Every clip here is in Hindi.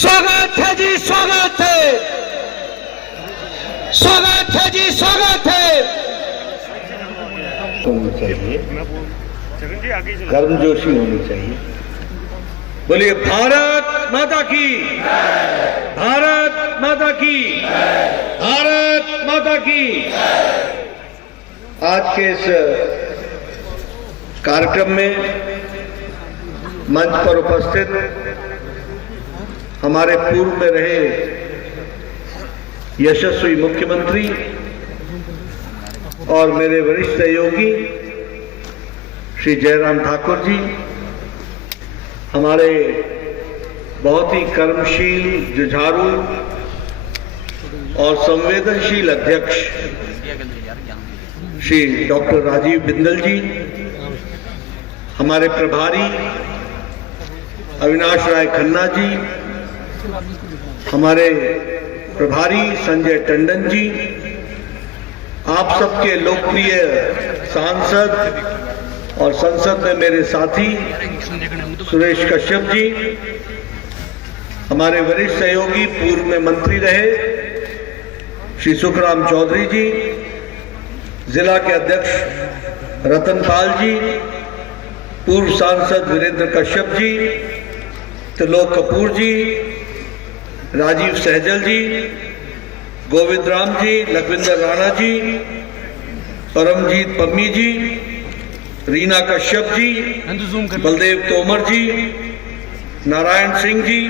स्वागत है जी, स्वागत है, स्वागत है जी, स्वागत है। होनी चाहिए, गर्मजोशी होनी चाहिए। बोलिए भारत माता की, भारत माता की, भारत माता की। आज के इस कार्यक्रम में मंच पर उपस्थित हमारे पूर्व में रहे यशस्वी मुख्यमंत्री और मेरे वरिष्ठ सहयोगी श्री जयराम ठाकुर जी, हमारे बहुत ही कर्मशील, जुझारू और संवेदनशील अध्यक्ष श्री डॉक्टर राजीव बिंदल जी, हमारे प्रभारी अविनाश राय खन्ना जी, हमारे प्रभारी संजय टंडन जी, आप सबके लोकप्रिय सांसद और संसद में मेरे साथी सुरेश कश्यप जी, हमारे वरिष्ठ सहयोगी पूर्व में मंत्री रहे श्री सुखराम चौधरी जी, जिला के अध्यक्ष रतनपाल जी, पूर्व सांसद वीरेंद्र कश्यप जी, त्रिलोक कपूर जी, राजीव सहजल जी, गोविंद राम जी, लखविंदर राणा जी, परमजीत पम्मी जी, रीना कश्यप जी, बलदेव तोमर जी, नारायण सिंह जी,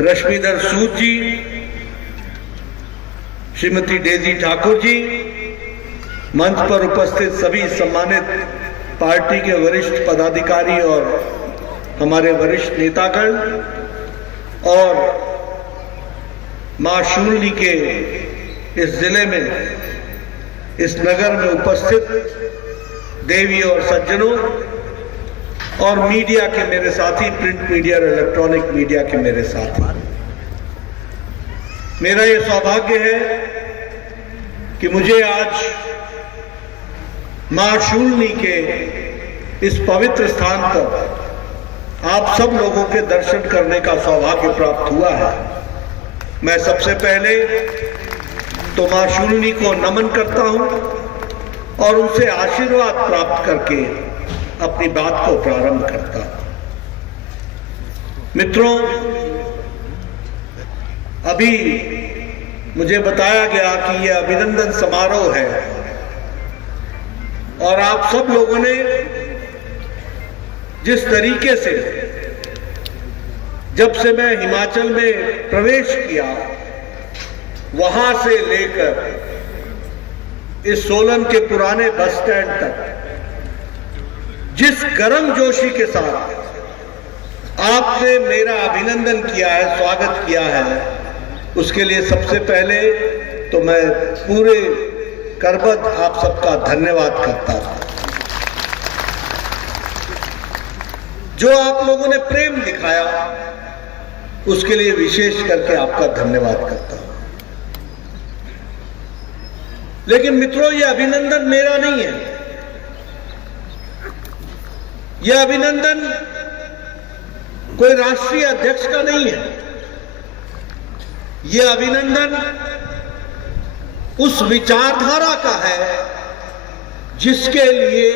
रश्मिधर सूद जी, श्रीमती डेजी ठाकुर जी, मंच पर उपस्थित सभी सम्मानित पार्टी के वरिष्ठ पदाधिकारी और हमारे वरिष्ठ नेतागण और मां शूलिनी के इस जिले में, इस नगर में उपस्थित देवी और सज्जनों और मीडिया के मेरे साथी, प्रिंट मीडिया और इलेक्ट्रॉनिक मीडिया के मेरे साथी, मेरा ये सौभाग्य है कि मुझे आज मां शूलिनी के इस पवित्र स्थान पर आप सब लोगों के दर्शन करने का सौभाग्य प्राप्त हुआ है। मैं सबसे पहले तो मां शूलिनी को नमन करता हूं और उनसे आशीर्वाद प्राप्त करके अपनी बात को प्रारंभ करता हूं। मित्रों, अभी मुझे बताया गया कि यह अभिनंदन समारोह है और आप सब लोगों ने जिस तरीके से, जब से मैं हिमाचल में प्रवेश किया, वहां से लेकर इस सोलन के पुराने बस स्टैंड तक जिस गर्मजोशी के साथ आपने मेरा अभिनंदन किया है, स्वागत किया है, उसके लिए सबसे पहले तो मैं पूरे करबद्ध आप सबका धन्यवाद करता हूं। जो आप लोगों ने प्रेम दिखाया, उसके लिए विशेष करके आपका धन्यवाद करता हूं। लेकिन मित्रों, यह अभिनंदन मेरा नहीं है, यह अभिनंदन कोई राष्ट्रीय अध्यक्ष का नहीं है, यह अभिनंदन उस विचारधारा का है जिसके लिए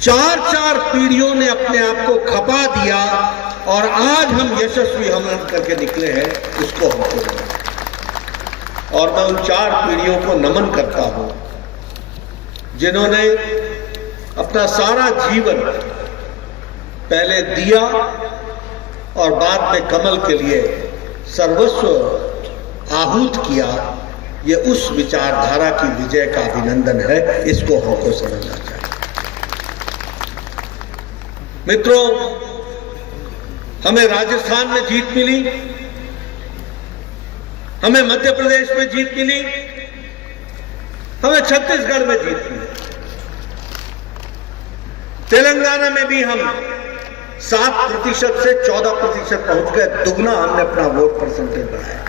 चार पीढ़ियों ने अपने आप को खपा दिया और आज हम यशस्वी हमला करके निकले हैं, उसको हमको। और मैं उन 4 पीढ़ियों को नमन करता हूं जिन्होंने अपना सारा जीवन पहले दिया और बाद में कमल के लिए सर्वस्व आहूत किया। यह उस विचारधारा की विजय का अभिनंदन है, इसको हमको समझना चाहिए। मित्रों, हमें राजस्थान में जीत मिली, हमें मध्य प्रदेश में जीत मिली, हमें छत्तीसगढ़ में जीत मिली, तेलंगाना में भी हम 7% से 14% पहुंच गए, दुगना हमने अपना वोट परसेंटेज बढ़ाया।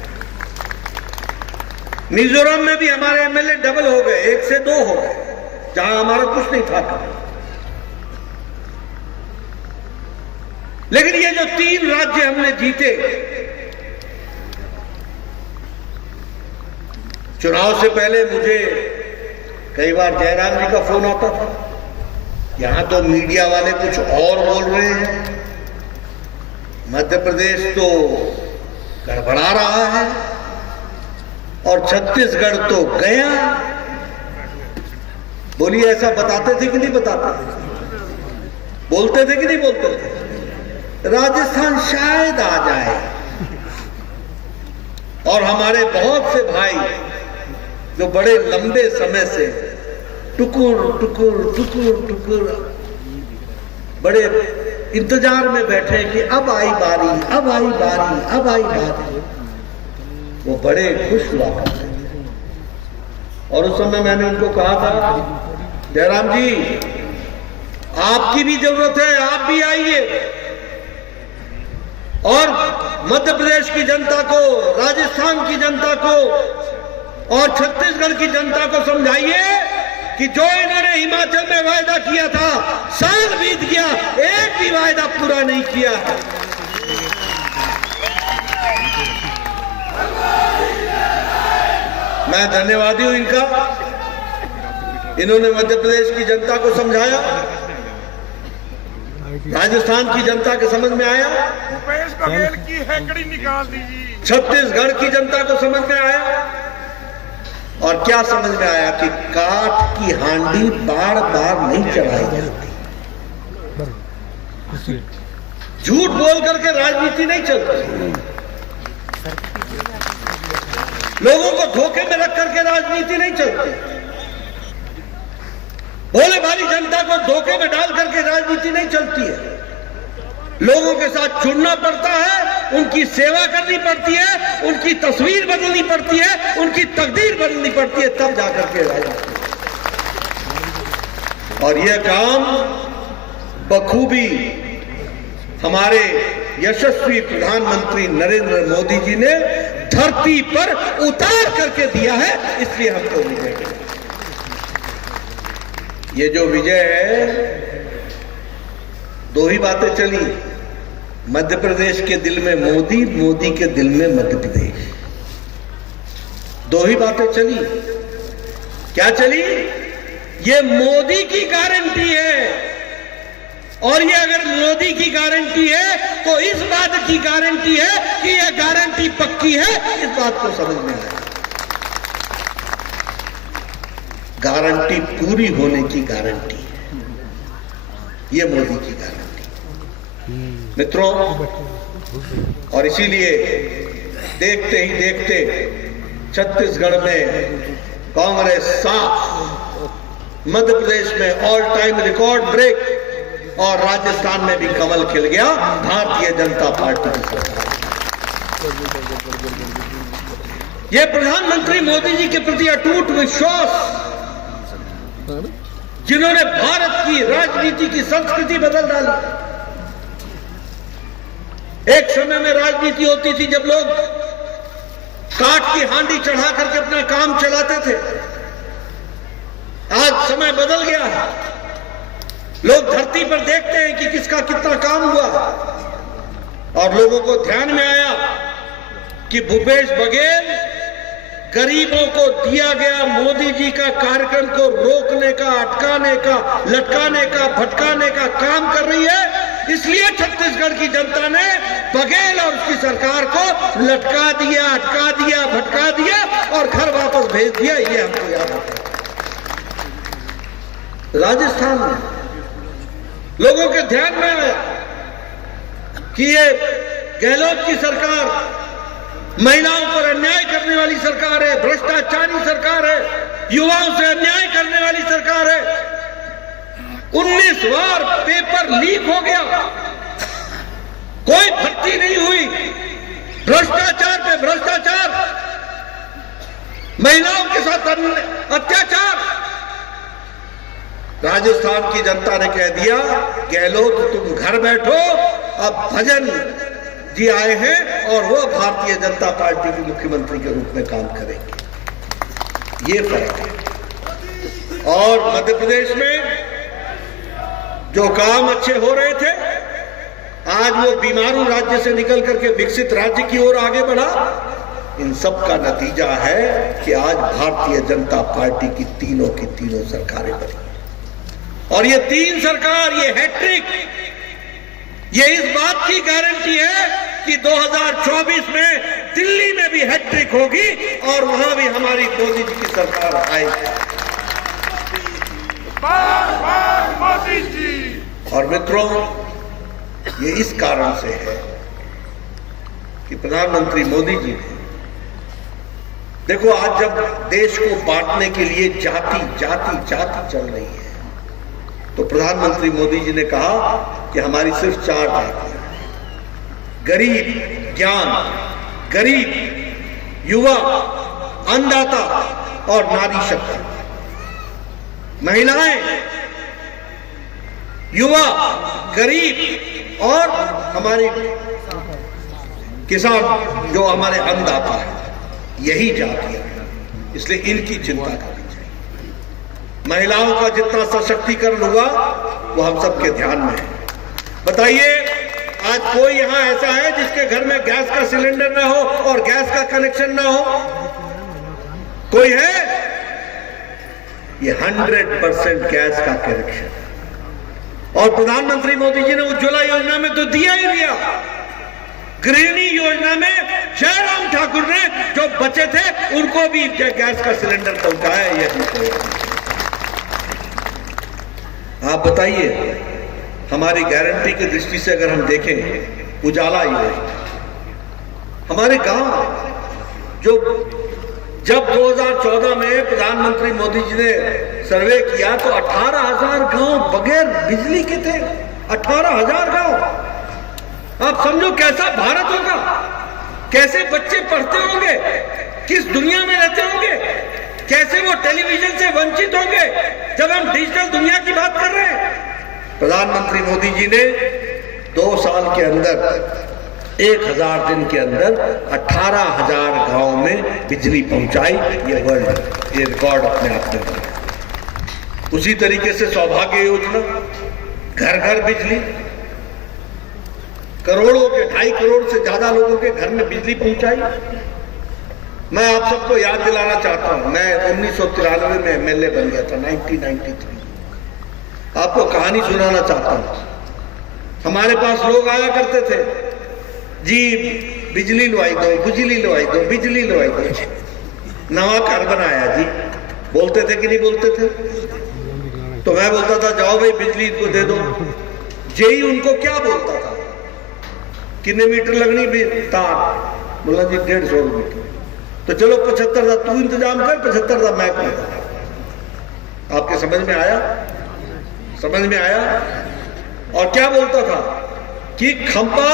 मिजोरम में भी हमारे एमएलए डबल हो गए, 1 से 2 हो गए, जहां हमारा कुछ नहीं था। लेकिन ये जो 3 राज्य हमने जीते, चुनाव से पहले मुझे कई बार जयराम जी का फोन आता था, यहां तो मीडिया वाले कुछ और बोल रहे हैं, मध्य प्रदेश तो गड़बड़ा रहा है और छत्तीसगढ़ तो गया। बोलिए, ऐसा बताते थे कि नहीं बताते थे? बोलते थे कि नहीं बोलते थे? राजस्थान शायद आ जाए। और हमारे बहुत से भाई जो बड़े लंबे समय से टुकुर टुकुर टुकुर टुकुर बड़े इंतजार में बैठे कि अब आई बारी, अब आई बारी, अब आई बारी, वो बड़े खुश हुआ करते थे। और उस समय मैंने उनको कहा था, जयराम जी आपकी भी जरूरत है, आप भी आइए और मध्य प्रदेश की जनता को, राजस्थान की जनता को और छत्तीसगढ़ की जनता को समझाइए कि जो इन्होंने हिमाचल में वायदा किया था, साल बीत गया, एक भी वायदा पूरा नहीं किया। मैं धन्यवादी हूं इनका, इन्होंने मध्य प्रदेश की जनता को समझाया, राजस्थान की जनता के समझ में आया, भूपेश बघेल की हैकड़ी निकाल दीजिए, छत्तीसगढ़ की जनता को समझ में आया। और क्या समझ में आया कि काठ की हांडी बार बार नहीं चढ़ाई जाती, झूठ बोल करके राजनीति नहीं चलती, लोगों को धोखे में रख करके राजनीति नहीं चलती, भोले भाली जनता को धोखे में डाल करके राजनीति नहीं चलती है। लोगों के साथ जुड़ना पड़ता है, उनकी सेवा करनी पड़ती है, उनकी तस्वीर बदलनी पड़ती है, उनकी तकदीर बदलनी पड़ती है, तब जाकर के राजनीति। और यह काम बखूबी हमारे यशस्वी प्रधानमंत्री नरेंद्र मोदी जी ने धरती पर उतार करके दिया है, इसलिए हमको विजय है। ये जो विजय है, 2 ही बातें चली, मध्य प्रदेश के दिल में मोदी, मोदी के दिल में मध्य प्रदेश, 2 ही बातें चली। क्या चली? ये मोदी की गारंटी है, और ये अगर मोदी की गारंटी है तो इस बात की गारंटी है कि यह गारंटी पक्की है, इस बात को समझ में आया। गारंटी पूरी होने की गारंटी है, ये मोदी की गारंटी। मित्रों, और इसीलिए देखते ही देखते छत्तीसगढ़ में कांग्रेस 7, मध्य प्रदेश में ऑल टाइम रिकॉर्ड ब्रेक, और राजस्थान में भी कमल खिल गया भारतीय जनता पार्टी की सरकार। यह प्रधानमंत्री मोदी जी के प्रति अटूट विश्वास, जिन्होंने भारत की राजनीति की संस्कृति बदल डाली। एक समय में राजनीति होती थी जब लोग काठ की हांडी चढ़ा करके अपना काम चलाते थे, आज समय बदल गया है। लोग धरती पर देखते हैं कि किसका कितना काम हुआ, और लोगों को ध्यान में आया कि भूपेश बघेल गरीबों को दिया गया मोदी जी का कार्यक्रम को रोकने का, अटकाने का, लटकाने का, भटकाने का काम कर रही है। इसलिए छत्तीसगढ़ की जनता ने बघेल और उसकी सरकार को लटका दिया, अटका दिया, भटका दिया और घर वापस भेज दिया। ये हमको याद आता है। राजस्थान में लोगों के ध्यान में आया कि ये गहलोत की सरकार महिलाओं पर अन्याय करने वाली सरकार है, भ्रष्टाचारी सरकार है, युवाओं से अन्याय करने वाली सरकार है। 19 बार पेपर लीक हो गया, कोई भर्ती नहीं हुई, भ्रष्टाचार पे भ्रष्टाचार, महिलाओं के साथ अत्याचार। राजस्थान की जनता ने कह दिया, गहलोत तुम घर बैठो, अब भजन जी आए हैं और वो भारतीय जनता पार्टी के मुख्यमंत्री के रूप में काम करेंगे। ये फर्क है। और मध्य प्रदेश में जो काम अच्छे हो रहे थे, आज वो बीमारू राज्य से निकल करके विकसित राज्य की ओर आगे बढ़ा। इन सब का नतीजा है कि आज भारतीय जनता पार्टी की तीनों सरकारें बनी और ये 3 सरकार, ये हैट्रिक, ये इस बात की गारंटी है कि 2024 में दिल्ली में भी हैट्रिक होगी और वहां भी हमारी मोदी जी की सरकार आएगी। बार मोदी जी। और मित्रों, ये इस कारण से है कि प्रधानमंत्री मोदी जी ने, देखो आज जब देश को बांटने के लिए जाति चल रही है, तो प्रधानमंत्री मोदी जी ने कहा कि हमारी सिर्फ 4 जातियां हैं, गरीब, ज्ञान, गरीब, युवा, अन्नदाता और नारी शक्ति। महिलाएं, युवा, गरीब और हमारे किसान जो हमारे अन्नदाता हैं, यही जातियां हैं। इसलिए इनकी चिंता करनी चाहिए। महिलाओं का जितना सशक्तिकरण हुआ वो हम सबके ध्यान में है। बताइए, आज कोई यहां ऐसा है जिसके घर में गैस का सिलेंडर ना हो और गैस का कनेक्शन ना हो? कोई है? ये 100% गैस का कनेक्शन। और प्रधानमंत्री मोदी जी ने उज्ज्वला योजना में तो दिया ही दिया। गृहिणी योजना में जयराम ठाकुर ने जो बचे थे उनको भी गैस का सिलेंडर पहुंचाया। यही आप बताइए, हमारी गारंटी की दृष्टि से अगर हम देखें, उजाला योजना, हमारे गांव जो जब 2014 में प्रधानमंत्री मोदी जी ने सर्वे किया तो 18,000 गांव बगैर बिजली के थे। 18,000 गांव। आप समझो कैसा भारत होगा, कैसे बच्चे पढ़ते होंगे, किस दुनिया में रहते होंगे, कैसे वो टेलीविजन से वंचित होंगे जब हम डिजिटल दुनिया की बात कर रहे हैं। प्रधानमंत्री मोदी जी ने 2 साल के अंदर, 1000 दिन के अंदर 18,000 गांव में बिजली पहुंचाई। ये रिकॉर्ड अपने आप में बनाया। उसी तरीके से सौभाग्य योजना, घर घर बिजली, करोड़ों के 2.5 करोड़ से ज्यादा लोगों के घर में बिजली पहुंचाई। मैं आप सबको याद दिलाना चाहता हूं, मैं 1993 में एमएलए बन गया था, 1993। आपको कहानी सुनाना चाहता हूं। हमारे पास लोग आया करते थे, जी बिजली लवाई दो, बिजली लवाई दो, बिजली लवाई दो। नवा घर बनाया जी, बोलते थे कि नहीं बोलते थे? तो मैं बोलता था जाओ भाई बिजली को दे दो। जेई उनको क्या बोलता था, कितने मीटर लगनी भी तार? बोला जी 150 मीटर। तो चलो 75 था तू इंतजाम कर, 75 था मैं कर। आपके समझ में आया? समझ में आया? और क्या बोलता था कि खंबा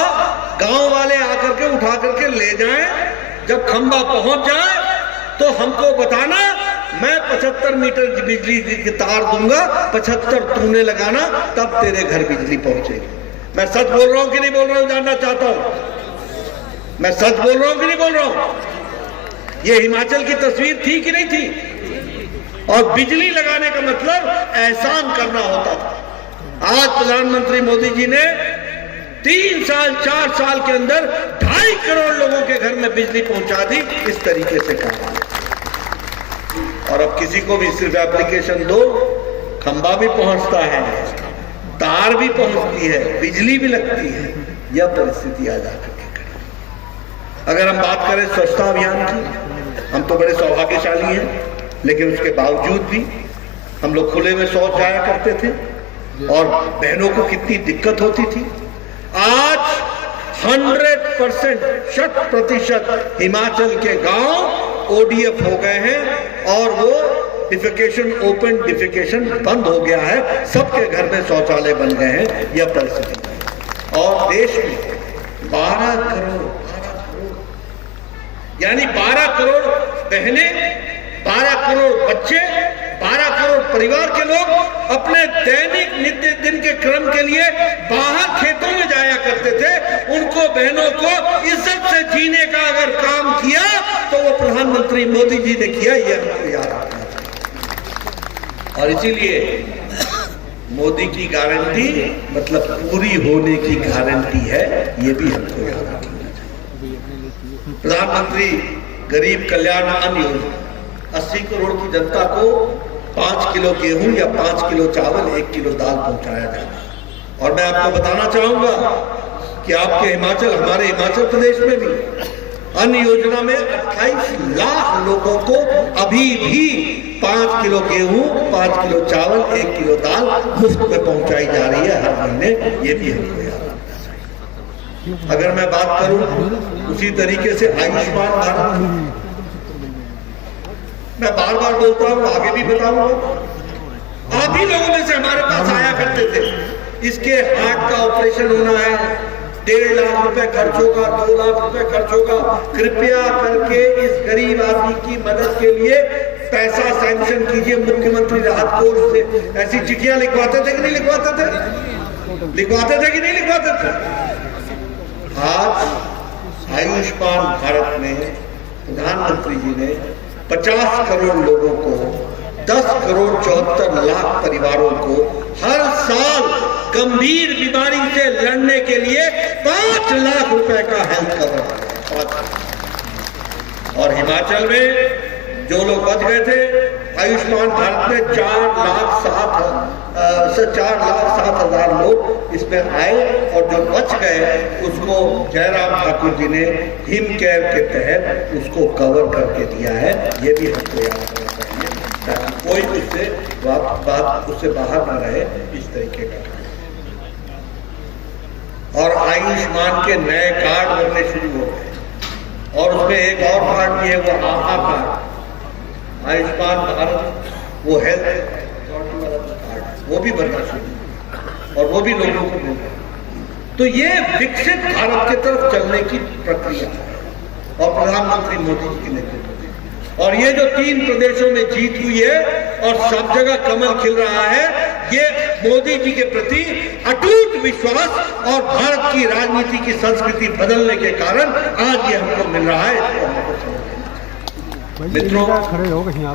गांव वाले आकर के उठा करके ले जाएं, जब खंबा पहुंच जाए तो हमको बताना, मैं 75 मीटर की बिजली की तार दूंगा, 75 तूने लगाना, तब तेरे घर बिजली पहुंचेगी। मैं सच बोल रहा हूं कि नहीं बोल रहा हूं, जानना चाहता हूं। मैं सच बोल रहा हूं कि नहीं बोल रहा हूं? ये हिमाचल की तस्वीर थी कि नहीं थी? और बिजली लगाने का मतलब एहसान करना होता था। आज प्रधानमंत्री मोदी जी ने 3 साल 4 साल के अंदर 2.5 करोड़ लोगों के घर में बिजली पहुंचा दी। इस तरीके से काम। और अब किसी को भी सिर्फ एप्लीकेशन दो, खंबा भी पहुंचता है, तार भी पहुंचती है, बिजली भी लगती है। यह परिस्थिति आ जाकर के खड़ी। अगर हम बात करें स्वच्छता अभियान की, हम तो बड़े सौभाग्यशाली हैं, लेकिन उसके बावजूद भी हम लोग खुले में शौच जाया करते थे और बहनों को कितनी दिक्कत होती थी। आज 100% हिमाचल के गांव ODF हो गए हैं और वो डिफिकेशन, ओपन डिफिकेशन बंद हो गया है। सबके घर में शौचालय बन गए हैं। यह परिस्थिति। और देश में 12 करोड़ यानी 12 करोड़ बहनें, 12 करोड़ बच्चे, 12 करोड़ परिवार के लोग अपने दैनिक नित्य दिन के क्रम के लिए बाहर खेतों में जाया करते थे। उनको, बहनों को इज्जत से जीने का अगर काम किया तो वो प्रधानमंत्री मोदी जी ने किया। यह हमको याद आता है। और इसीलिए मोदी की गारंटी मतलब पूरी होने की गारंटी है, ये भी हमको याद रखना चाहिए। प्रधानमंत्री गरीब कल्याण अन्न योजना 80 करोड़ की जनता को 5 किलो गेहूं या 5 किलो चावल 1 किलो दाल पहुंचाया जाना। और मैं आपको बताना चाहूंगा कि आपके हिमाचल, हमारे हिमाचल प्रदेश में भी अन्न योजना में 28 लाख लोगों को अभी भी 5 किलो गेहूं, 5 किलो चावल, 1 किलो दाल मुफ्त में पहुंचाई जा रही है हर महीने। ये भी हमको याद रखना चाहिए। अगर मैं बात करूं उसी तरीके से आयुष्मान भारत, मैं बार बार बोलता हूं, आगे भी बताऊंगा। आप ही लोगों में से हमारे पास आया करते थे, इसके हार्ट का ऑपरेशन होना है, 1.5 लाख रुपए खर्च होगा, 2 लाख रुपए खर्च होगा, कृपया करके इस गरीब आदमी की मदद के लिए पैसा सैंक्शन कीजिए मुख्यमंत्री राहत कोष से। ऐसी चिट्ठियां लिखवाते थे कि नहीं लिखवाते थे? लिखवाते थे कि नहीं लिखवाते थे? आज आयुष्मान भारत में प्रधानमंत्री जी ने 50 करोड़ लोगों को, 10 करोड़ 74 लाख परिवारों को हर साल गंभीर बीमारी से लड़ने के लिए 5 लाख रुपए का हेल्थ कवर। और हिमाचल में जो लोग बच गए थे, आयुष्मान भारत में 4,07,000 लोग इसमें आए, और जो बच गए उसको जयराम ठाकुर जी ने हिम केयर के तहत उसको कवर करके दिया है। ये भी हमको याद रखना चाहिए ताकि कोई उससे बात उससे बाहर ना रहे, इस तरीके का। और आयुष्मान के नए कार्ड बनने शुरू हो गए, और उसमें एक और कार्ड भी है, वो आभा कार्ड। आयुष्मान भारत वो हेल्थ कार्ड, वो भी बनना शुरू, और वो भी लोगों को मिल रहा है। तो ये विकसित भारत की तरफ चलने की प्रक्रिया है, और प्रधानमंत्री मोदी जी की नेतृत्व में। और ये जो 3 प्रदेशों में जीत हुई है और सब जगह कमल खिल रहा है, ये मोदी जी के प्रति अटूट विश्वास और भारत की राजनीति की संस्कृति बदलने के कारण आज ये हमको मिल रहा है। इसको हमको समझना चाहिए। मित्रों,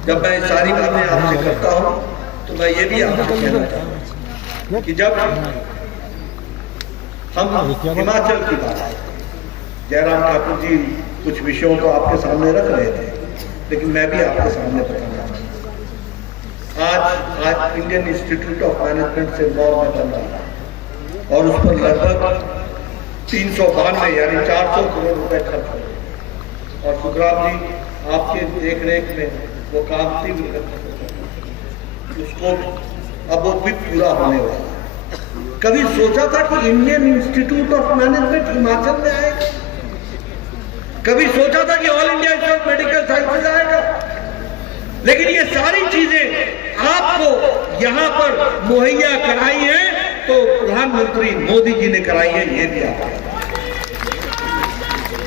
जब मैं सारी बातें आपसे करता हूं तो मैं ये भी आपसे कहना चाहूंगा कि जब हम हिमाचल की बात, जयराम ठाकुर जी कुछ विषयों को आपके सामने रख रहे थे, लेकिन मैं भी आपके सामने बताना चाहूंगा। आज Indian institute of management Sirmaur में बन रहा है, और उस पर लगभग 392 यानी 400 करोड़ रुपए खर्च हो। और सुखराम जी आपके देख रेख में वो काम तीव्र उसको अब वो भी पूरा होने वाला है। कभी सोचा था कि Indian institute of management Himachal में आएगा? कभी सोचा था कि all India institute of medical sciences आएगा? लेकिन ये सारी चीजें आपको यहां पर मुहैया कराई है तो प्रधानमंत्री मोदी जी ने कराई है। ये भी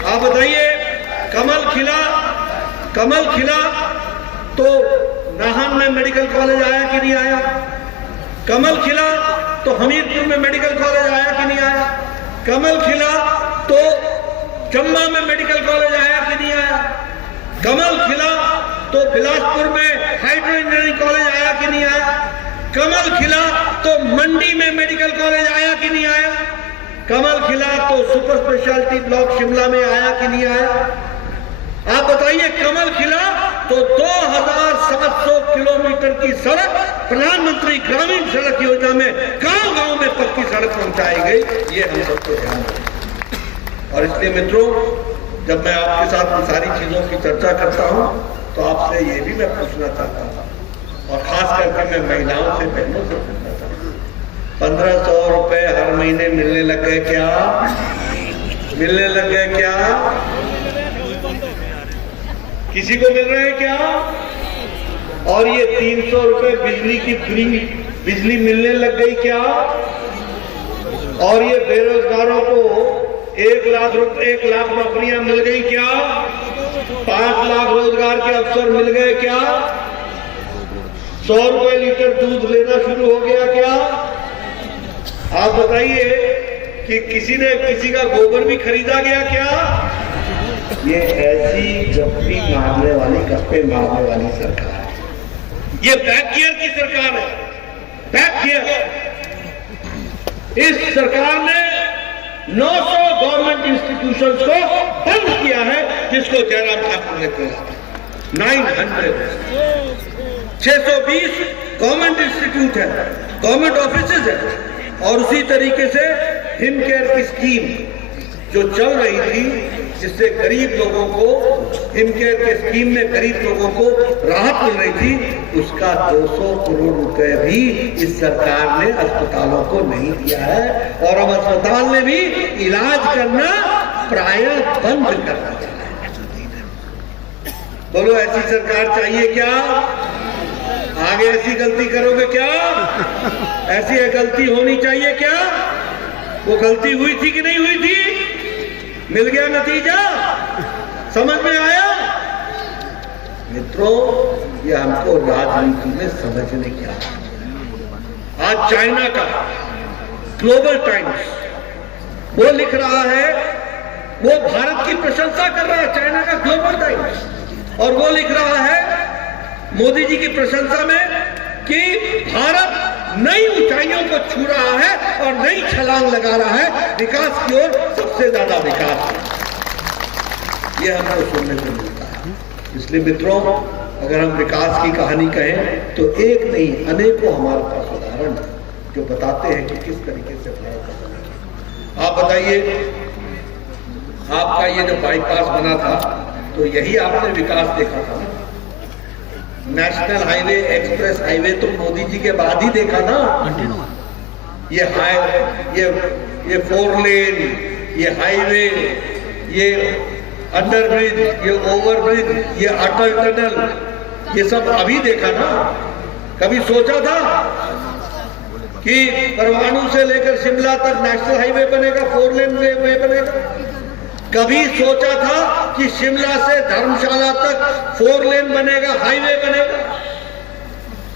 आप बताइए, कमल खिला तो नाहन में मेडिकल कॉलेज आया कि नहीं आया? कमल खिला तो हमीरपुर में मेडिकल कॉलेज आया कि नहीं आया? कमल खिला तो चंबा में मेडिकल कॉलेज आया कि नहीं आया? कमल खिला तो बिलासपुर में हाइड्रो इंजीनियरिंग कॉलेज आया कि नहीं आया? कमल खिला तो मंडी में मेडिकल कॉलेज आया कि नहीं आया? कमल खिला तो सुपर स्पेशलिटी ब्लॉक शिमला में आया कि नहीं आया? आप बताइए, कमल खिला तो 2700 किलोमीटर की सड़क प्रधानमंत्री ग्रामीण सड़क योजना में गांव-गांव में पक्की सड़क पहुंचाई गई। ये हम सबको ध्यान रखें। और इसलिए मित्रों, जब मैं आपके साथ इन सारी चीजों की चर्चा करता हूं तो आपसे ये भी मैं पूछना चाहता हूं, और खास करके मैं महिलाओं से, बहनों से पूछना चाहता हूं, 1500 रुपए हर महीने मिलने लग गए क्या? मिलने लग गए क्या? किसी को मिल रहे हैं क्या? और ये 300 रुपए बिजली की फ्री बिजली मिलने लग गई क्या? और ये बेरोजगारों को 1 लाख नौकरियां मिल गई क्या? 5 लाख रोजगार के अवसर मिल गए क्या? 100 रुपए लीटर दूध लेना शुरू हो गया क्या? आप बताइए कि किसी का गोबर भी खरीदा गया क्या? ये ऐसी गप्पी मारने वाली, गप्पे मारने वाली सरकार है। ये बैक गियर की सरकार है। बैक गियर इस सरकार ने 900 गवर्नमेंट इंस्टीट्यूशंस को बंद किया है, जिसको जयराम ठाकुर ने खोला। 900 620 गवर्नमेंट इंस्टीट्यूट है, गवर्नमेंट ऑफिसेज है। और उसी तरीके से हिमकेयर की स्कीम जो चल रही थी, जिससे गरीब लोगों को, हिमकेयर के स्कीम में गरीब लोगों को राहत मिल रही थी, उसका 200 करोड़ रुपए भी इस सरकार ने अस्पतालों को नहीं दिया है। और अब अस्पताल में भी इलाज करना प्रायः बंद कर दिया है। बोलो, ऐसी सरकार चाहिए क्या? आगे ऐसी गलती करोगे क्या? ऐसी गलती होनी चाहिए क्या? वो गलती हुई थी कि नहीं हुई थी? मिल गया नतीजा? समझ में आया? मित्रों, ये हमको राजनीति में समझने की आवश्यकता है। आज चाइना का ग्लोबल टाइम्स वो लिख रहा है, वो भारत की प्रशंसा कर रहा है, चाइना का ग्लोबल टाइम्स, और वो लिख रहा है मोदी जी की प्रशंसा में कि भारत नई ऊंचाइयों को छू रहा है और नई छलांग लगा रहा है, विकास की ओर सबसे ज्यादा विकास। ये हमको सुनने को मिलता है। इसलिए मित्रों, अगर हम विकास की कहानी कहें तो एक नहीं अनेकों हमारे पास उदाहरण है जो बताते हैं कि किस तरीके से आप बताइए, आपका ये जो बाईपास बना था, तो यही आपने विकास देखा था ना? नेशनल हाईवे, एक्सप्रेस हाईवे तो मोदी जी के बाद ही देखा ना। ये 4 लेन, ये हाईवे, ये अंडरब्रिज, ये ओवरब्रिज, ये अटल टनल, ये सब अभी देखा ना। कभी सोचा था कि परवाणु से लेकर शिमला तक नेशनल हाईवे बनेगा, 4 लेन वे बनेगा? कभी सोचा था कि शिमला से धर्मशाला तक 4 लेन बनेगा, हाईवे बनेगा?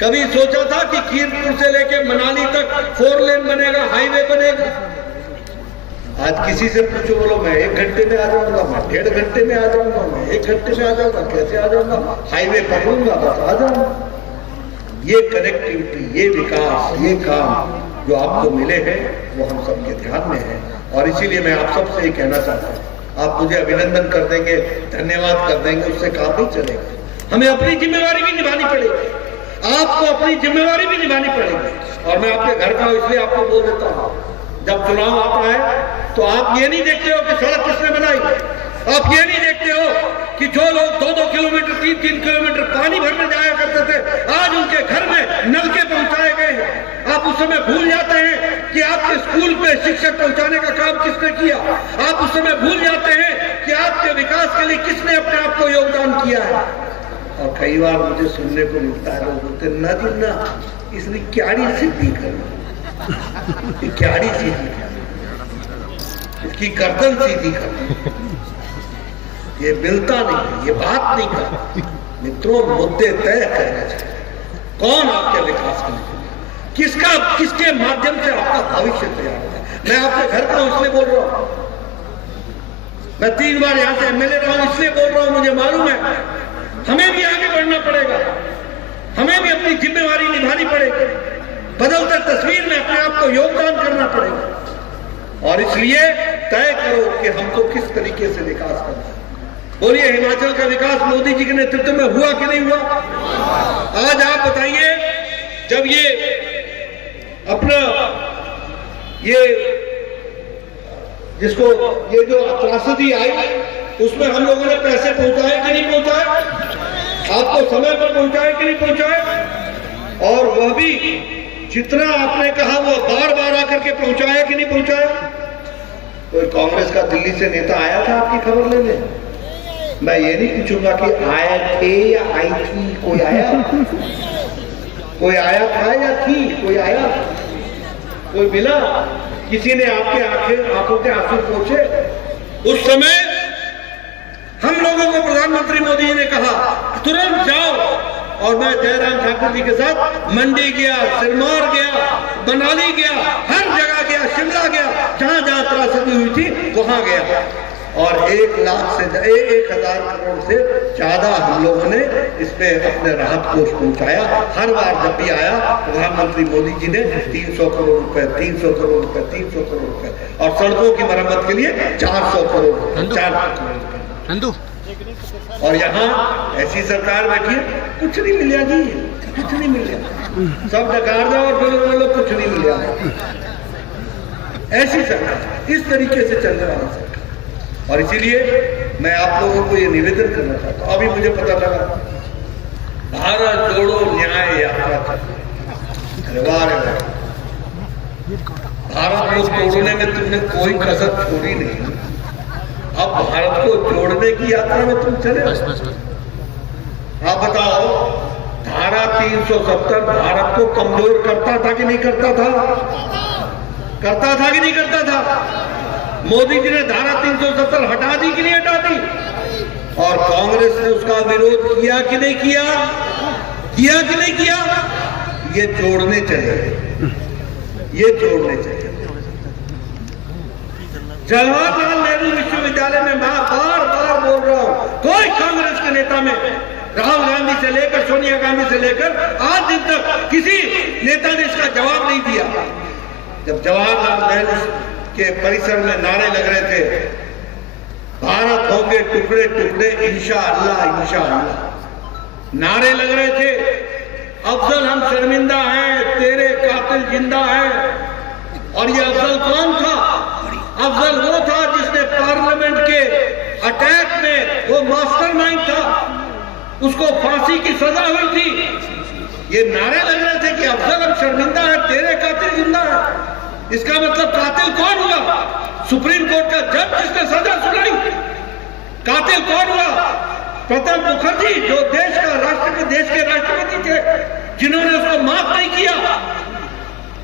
कभी सोचा था कि कीरतपुर से लेकर मनाली तक 4 लेन बनेगा, हाईवे बनेगा? आज किसी से पूछो, बोलो मैं 1 घंटे में आ जाऊंगा, मैं 1.5 घंटे में आ जाऊंगा, मैं 1 घंटे में आ जाऊंगा, कैसे आ जाऊंगा? हाईवे पकड़ूंगा, बस आ जाऊंगा। ये कनेक्टिविटी, ये विकास, ये काम जो आपको मिले हैं, वो हम सबके ध्यान में है। और इसीलिए मैं आप सबसे ये कहना चाहता हूँ, आप मुझे अभिनंदन कर देंगे, धन्यवाद कर देंगे, उससे काम नहीं चलेगा। हमें अपनी जिम्मेवारी भी निभानी पड़ेगी, आपको अपनी जिम्मेवारी भी निभानी पड़ेगी। और मैं आपके घर का इसलिए आपको बोल देता हूँ, जब चुनाव आता है तो आप ये नहीं देखते हो कि सड़क किसने बनाई, आप ये नहीं देखते हो कि जो लोग 2-2 किलोमीटर 3-3 किलोमीटर पानी भरने जाया करते थे, आज उनके घर में नलके पहुंचाए गए हैं। आप उस समय भूल जाते हैं कि आपके स्कूल पे शिक्षक पहुंचाने का काम किसने किया। आप उस समय भूल जाते हैं कि आपके विकास के लिए किसने अपने आप को योगदान किया है। और कई बार मुझे सुनने को मिलता है, लोग बोलते ना जी ना, इसने क्याड़ी सीधी कर, क्याड़ी सीधी कर, इसकी गर्दन सीधी कर, ये मिलता नहीं, ये बात नहीं कर। मित्रों, मुद्दे तय करना चाहिए। कौन आपके विकास के लिए, किसके माध्यम से आपका भविष्य तैयार होगा। मैं आपके घर का हूं इसलिए बोल रहा हूं, मैं 3 बार यहां से एमएलए रहा हूं इसलिए बोल रहा हूं। मुझे मालूम है हमें भी आगे बढ़ना पड़ेगा, हमें भी अपनी जिम्मेवारी निभानी पड़ेगी, बदलते तस्वीर में अपने आप को योगदान करना पड़ेगा। और इसलिए तय करो कि हमको किस तरीके से विकास करना है। बोलिए, हिमाचल का विकास मोदी जी के नेतृत्व में हुआ कि नहीं हुआ? आज आप बताइए, जब ये अपना ये जिसको ये जो अत्रासिटी आई, उसमें हम लोगों ने पैसे पहुंचाए कि नहीं पहुंचाए? आपको समय पर पहुंचाए कि नहीं पहुंचाए? और वह भी जितना आपने कहा वो बार-बार आकर के पहुंचाया कि नहीं पहुंचाया? कोई कांग्रेस का दिल्ली से नेता आया था आपकी खबर लेने? मैं ये नहीं पूछूंगा कि आए थे या आई थी, कोई आया? कोई आया था या थी? कोई आया? कोई मिला? किसी ने आपके आंखों के आंसू पोंछे? उस समय हम लोगों को प्रधानमंत्री मोदी जी ने कहा तुरंत जाओ, और मैं जयराम ठाकुर जी के साथ मंडी गया, सिरमौर गया, मनाली गया, हर जगह गया, शिमला गया, जहां जहां त्रासदी हुई थी वहां गया। और 1,000 करोड़ से ज्यादा हम लोगों ने इसमें अपने राहत कोष पहुंचाया। हर बार जब भी आया प्रधानमंत्री मोदी जी ने 300 करोड़ रुपए, 300 करोड़ रुपए, 300 करोड़ रुपए, और सड़कों की मरम्मत के लिए 400 करोड़ रुपए, 400 करोड़ रुपए। और यहाँ ऐसी सरकार बैठी है, कुछ नहीं मिला जी, कुछ नहीं मिला, सब डकार दो और फिर बोलो कुछ नहीं मिला। ऐसी सरकार, इस तरीके से चलने वाली सरकार। और इसीलिए मैं आप लोगों को ये निवेदन करना चाहता हूँ। अभी मुझे पता लगा भारत जोड़ो न्याय यात्रा चल, भारत को तोड़ने में तुमने कोई कसर छोड़ी नहीं, अब भारत को जोड़ने की यात्रा में तुम चले। आप बताओ, धारा 370 भारत को कमजोर करता था कि नहीं करता था? करता था कि नहीं करता था? मोदी जी ने धारा 370 हटा दी कि नहीं हटा दी? और कांग्रेस ने उसका विरोध किया कि नहीं किया? किया कि नहीं किया? ये जोड़ने चले, ये जोड़ने चले। जवाहरलाल नेहरू विश्वविद्यालय में मैं बार बार बोल रहा हूं, कोई कांग्रेस के नेता में, राहुल गांधी से लेकर सोनिया गांधी से लेकर आज दिन तक किसी नेता ने इसका जवाब नहीं दिया। जब जवाहरलाल नेहरू के परिसर में नारे लग रहे थे, भारत होंगे टुकड़े टुकड़े इंशाअल्लाह इंशाअल्लाह, नारे लग रहे थे, अफजल हम शर्मिंदा हैं, तेरे कातिल जिंदा हैं। और ये अफजल कौन था? अफजल वो था जिसने पार्लियामेंट के अटैक में, वो मास्टरमाइंड था, उसको फांसी की सजा हुई थी। ये नारे लग रहे थे कि अफजल हम शर्मिंदा है, तेरे कातिल जिंदा है। इसका मतलब कातिल कौन हुआ? सुप्रीम कोर्ट का जज जिसने सजा सुनाई। कातिल कौन हुआ? प्रणब मुखर्जी, जो देश के राष्ट्रपति थे, जिन्होंने उसको माफ नहीं किया।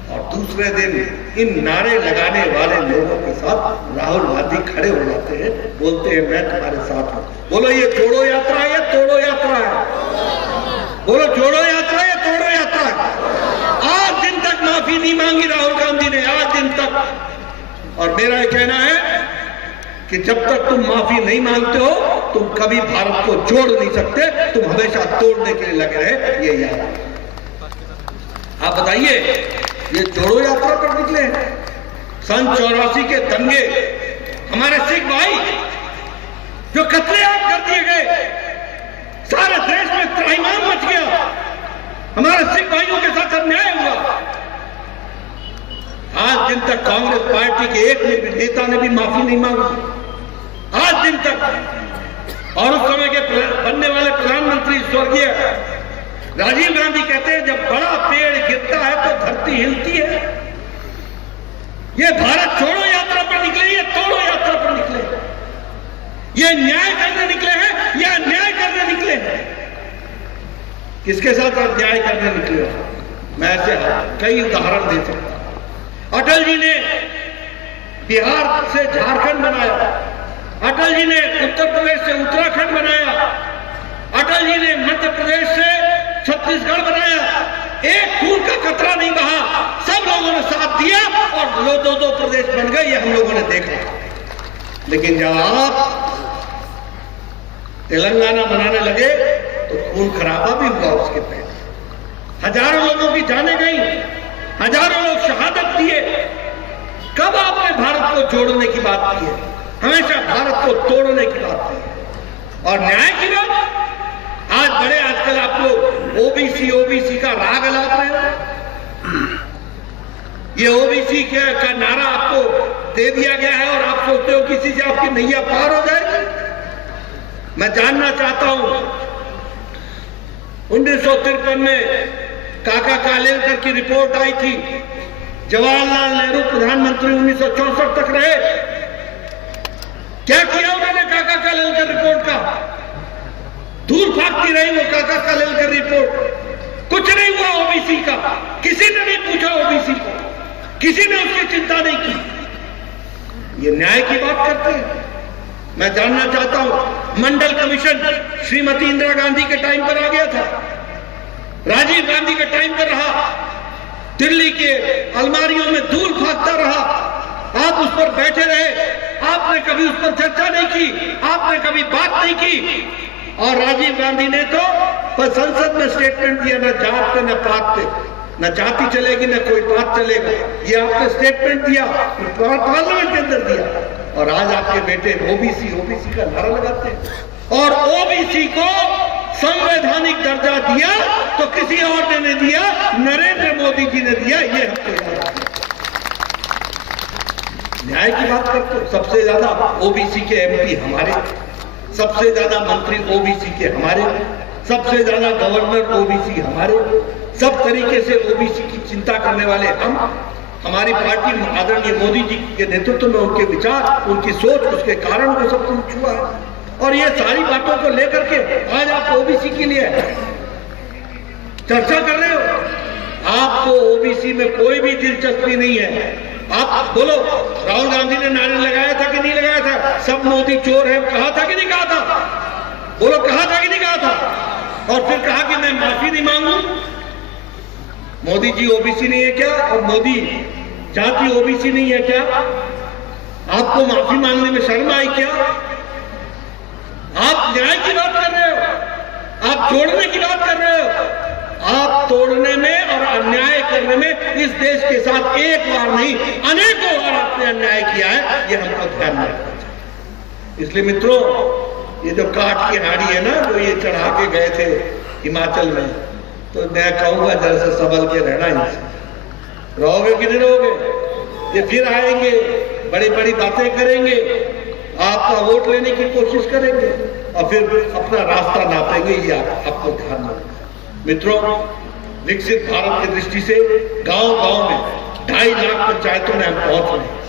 और दूसरे दिन इन नारे लगाने वाले लोगों के साथ राहुल गांधी खड़े हो जाते हैं, बोलते हैं मैं तुम्हारे साथ हूं। बोलो ये जोड़ो यात्रा है या तोड़ो यात्रा है? बोलो जोड़ो यात्रा है या तोड़ो यात्रा है? आज दिन तक माफी नहीं मांगी राहुल गांधी ने, आज दिन तक। और मेरा यह कहना है कि जब तक तुम माफी नहीं मांगते हो, तुम कभी भारत को जोड़ नहीं सकते, तुम हमेशा तोड़ने के लिए लगे रहे। ये याद आप बताइए, ये जोड़ो यात्रा पर निकले हैं। सन 84 के दंगे, हमारे सिख भाई जो कत्लेआम कर दिए गए, सारे देश में त्राहिमाम मच गया, हमारे सिख भाइयों के साथ अन्याय हुआ। आज दिन तक कांग्रेस पार्टी के एक नेता ने भी माफी नहीं मांगी, आज दिन तक। और उस समय के बनने वाले प्रधानमंत्री स्वर्गीय राजीव गांधी कहते हैं, जब बड़ा पेड़ गिरता है तो धरती हिलती है। ये भारत छोड़ो यात्रा पर निकले, ये तोड़ो यात्रा पर निकले, ये न्याय करने निकले हैं या अन्याय करने निकले हैं? किसके साथ आप न्याय करने निकले हो? मैं ऐसे कई उदाहरण दे सकता हूं। अटल जी ने बिहार से झारखंड बनाया, अटल जी ने उत्तर प्रदेश से उत्तराखंड बनाया, अटल जी ने मध्य प्रदेश से छत्तीसगढ़ बनाया। एक खून का कतरा नहीं बहा, सब लोगों ने साथ दिया और दो प्रदेश बन गए, ये हम लोगों ने देखा। लेकिन जब आप तेलंगाना बनाने लगे तो खून खराबा भी हुआ उसके पहले, हजारों लोगों की जानें गई, हजारों लोग शहादत दिए। कब आपने भारत को जोड़ने की बात की है? हमेशा भारत को तोड़ने की बात की है। और न्याय की बात, आज बड़े आजकल आप लोग ओबीसी का राग लाप रहे हो। ये ओबीसी का नारा आपको दे दिया गया है और आप सोचते हो किसी से आपकी नैया पार हो जाएगी। मैं जानना चाहता हूं, 1953 में काका कालेलकर की रिपोर्ट आई थी, जवाहरलाल नेहरू प्रधानमंत्री 1964 तक रहे। क्या किया उन्होंने काका कालेलकर रिपोर्ट का? दूर भागती रही वो काका कालेलकर रिपोर्ट। कुछ नहीं हुआ ओबीसी का, किसी ने नहीं पूछा ओबीसी को, किसी ने उसकी चिंता नहीं की। ये न्याय की बात करते हैं। मैं जानना चाहता हूं, मंडल कमीशन श्रीमती इंदिरा गांधी के टाइम पर आ गया था, राजीव गांधी के टाइम पर रहा, दिल्ली के अलमारियों में दूर भागता रहा, आप उस पर बैठे रहे। आपने कभी उस पर चर्चा नहीं की, आपने कभी बात नहीं की। और राजीव गांधी ने तो संसद में स्टेटमेंट दिया, न जात पे न पात पे, न जाति चलेगी न कोई पात चलेगा, ये आपने स्टेटमेंट दिया, पार्लियामेंट के अंदर दिया। और आज आपके बेटे ओबीसी ओबीसी का नारा लगाते हैं। और ओबीसी को संवैधानिक दर्जा दिया तो किसी और ने नहीं दिया, नरेंद्र मोदी जी ने दिया। ये हमको याद है। न्याय की बात करते हो, सबसे ज्यादा ओबीसी के एमपी हमारे, सबसे ज्यादा मंत्री ओबीसी के हमारे, सबसे ज्यादा गवर्नर ओबीसी हमारे, सब तरीके से ओबीसी की चिंता करने वाले हम। हमारी पार्टी आदरणीय मोदी जी के नेतृत्व में उनके विचार, उनकी सोच, उसके कारण को सब कुछ छुआ है। और ये सारी बातों को लेकर के आज आप ओबीसी के लिए चर्चा कर रहे हो। आपको ओबीसी में कोई भी दिलचस्पी नहीं है। आप बोलो, राहुल गांधी ने नारे लगाया था कि नहीं लगाया था? सब मोदी चोर है, कहा था कि नहीं कहा था? बोलो, कहा था कि नहीं कहा था? और फिर कहा कि मैं माफी नहीं मांगू। मोदी जी ओबीसी नहीं है क्या? और मोदी जाति ओबीसी नहीं है क्या? आपको माफी मांगने में शर्म आई क्या? आप न्याय की बात कर रहे हो, आप जोड़ने की बात कर रहे हो। आप तोड़ने में और अन्याय करने में इस देश के साथ एक बार नहीं, अनेकों बार आपने अन्याय किया है। ये हमको ध्यान में रखना चाहिए। इसलिए मित्रों, ये जो काट की हाड़ी है ना, जो ये चढ़ा के गए थे हिमाचल में, तो मैं कहूंगा जरा से संभल के रहना। इनसे रहोगे कि नहीं रहोगे? ये फिर आएंगे, बड़ी बड़ी बातें करेंगे, आपका वोट लेने की कोशिश करेंगे और फिर अपना रास्ता नापेंगे। ये आपको ध्यान में रखना। मित्रों, विकसित भारत की दृष्टि से गांव-गांव में 2.5 लाख पंचायतों में हम पहुंच रहे हैं।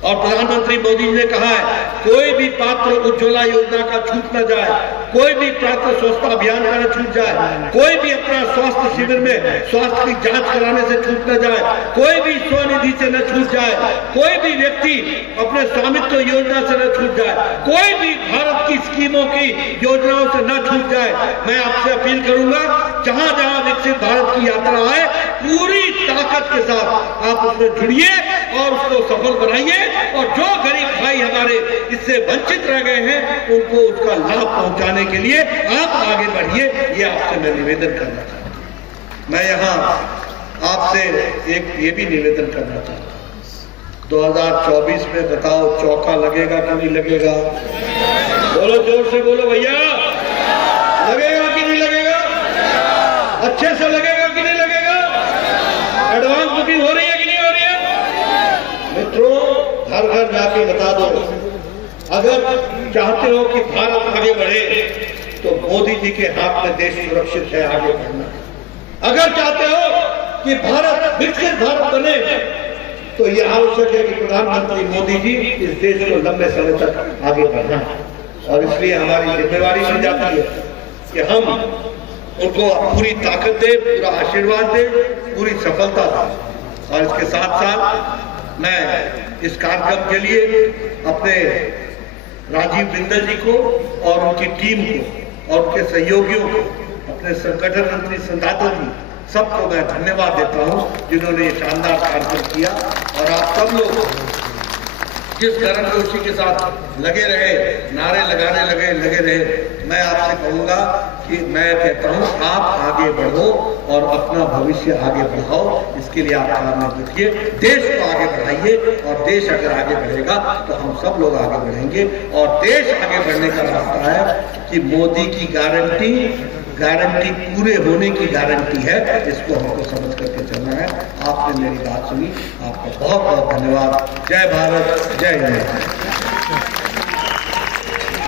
और प्रधानमंत्री मोदी जी ने कहा है, कोई भी पात्र उज्ज्वला योजना का छूट न जाए, कोई भी पात्र स्वच्छता अभियान का न छूट जाए, कोई भी अपना स्वास्थ्य शिविर में स्वास्थ्य की जांच कराने से छूट न जाए, कोई भी स्वनिधि से न छूट जाए, कोई भी व्यक्ति अपने स्वामित्व योजना से न छूट जाए, कोई भी भारत की स्कीमों की योजनाओं से न छूट जाए। मैं आपसे अपील करूंगा, जहां जहां विकसित भारत की यात्रा है, पूरी ताकत के साथ आप उसमें जुड़िए और उसको सफल बनाइए। और जो गरीब भाई हमारे इससे वंचित रह गए हैं, उनको उसका लाभ पहुंचाने के लिए आप आगे बढ़िए। ये आपसे मैं निवेदन करना चाहता हूं। मैं यहां आपसे एक ये भी निवेदन करना चाहता हूं, 2024 में बताओ, चौका लगेगा कि नहीं लगेगा? बोलो, जोर से बोलो भैया, लगेगा कि नहीं लगेगा? अच्छे से लगेगा कि नहीं लगेगा? एडवांस बुकिंग हो रही है कि नहीं हो रही है? मित्रों, घर घर जाके बता दो, अगर चाहते हो कि भारत आगे बढ़े तो मोदी जी के हाथ में देश सुरक्षित है, आगे बढ़ना। अगर चाहते हो कि भारत विकसित भारत बने तो यह आवश्यक है कि प्रधानमंत्री मोदी जी इस देश को लंबे समय तक आगे बढ़ाएं। और इसलिए हमारी जिम्मेवारी बन जाती है कि हम उनको पूरी ताकत दें, पूरा आशीर्वाद दें, पूरी सफलता दें। और इसके साथ साथ मैं इस कार्यक्रम के लिए अपने राजीव बिंदल जी को और उनकी टीम को और उनके सहयोगियों को, अपने संगठन मंत्री संदाता जी, सबको मैं धन्यवाद देता हूं जिन्होंने ये शानदार कार्यक्रम किया। और आप सब लोग जिस गर्म जोशी के साथ लगे रहे, नारे लगाने लगे रहे, मैं आपसे कहूंगा कि मैं कहता हूं, आप आगे बढ़ो और अपना भविष्य आगे बढ़ाओ। इसके लिए आप काम में जुटिए, देश को आगे बढ़ाइए। और देश अगर आगे बढ़ेगा तो हम सब लोग आगे बढ़ेंगे। और देश आगे बढ़ने का रास्ता है कि मोदी की गारंटी पूरे होने की गारंटी है। इसको हमको समझ करके चलना है। आपने मेरी बात सुनी, आपका बहुत बहुत धन्यवाद। जय भारत, जय हिंद।